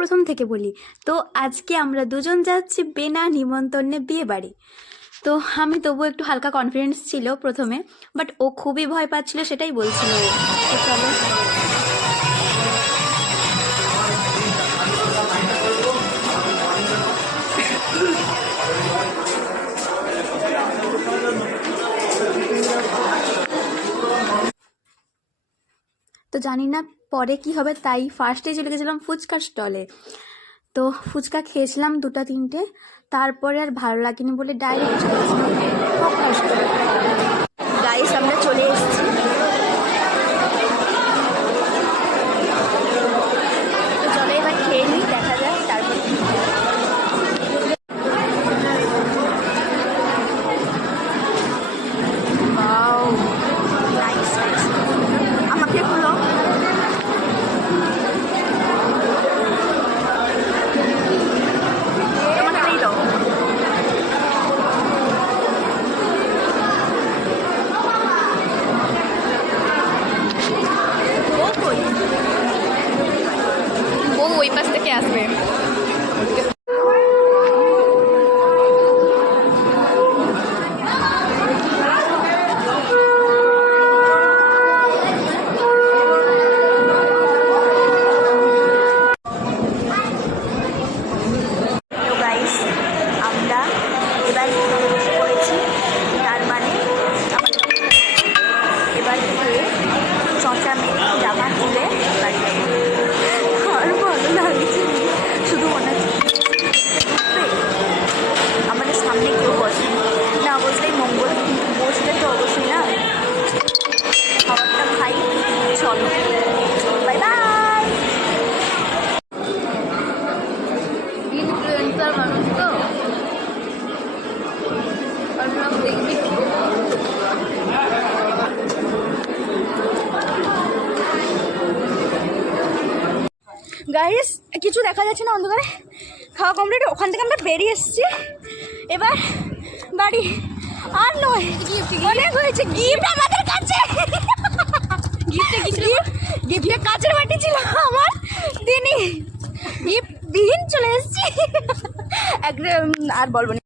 প্রথম থেকে বলি। তো আজকে আমরা দুজন যাচ্ছি বিনা নিমন্ত্রণে বিয়ে বাড়ি। তো আমি তবু একটু হালকা কনফিডেন্স ছিল প্রথমে, বাট ও খুবই ভয় পাচ্ছিল, সেটাই বলছিল। তো চলো। তো জানি না পরে কি হবে, তাই ফার্স্টে চলে গেছিলাম ফুচকার স্টলে। তো ফুচকা খেয়েছিলাম 2-3টে, তারপরে আর ভালো লাগেনি বলে ডাইরেক্ট চলে গেছিলাম পকোড়া স্টলে। গাইস, আমরা চলে এসেছি। তো চলো এবার খেয়ে নিই, দেখা যাক তারপর। আমাকে হলো বউ ওই পাশ থেকে আসবে। আমরা এবার করেছি, তার মানে এবার থেকে চটা মেরে জামা তুলে বাড়ি আর ভালো লাগছে। শুধু মনে হচ্ছে আমাদের সামনে কেউ বসে না, বসলেই মঙ্গল, কিন্তু বসলে তো অবশ্যই না। খাবারটা খাই, চলো বাই বাই। ইনফ্লুয়েন্সার মানুষ তো দেখবি। গাইস, কিছু দেখা যাচ্ছে না অন্ধকারে। খাওয়া কমপ্লিট, ওখান থেকে আমরা বেরিয়ে এসেছি। এবার বাড়ি আর নয়, অনেক হয়েছে। গিফট আমাদের কাছে, গিফটে কাচের বাটি ছিল আমার, দিনই গিফট বিহীন চলে এসেছি। একদম আর বলবো না।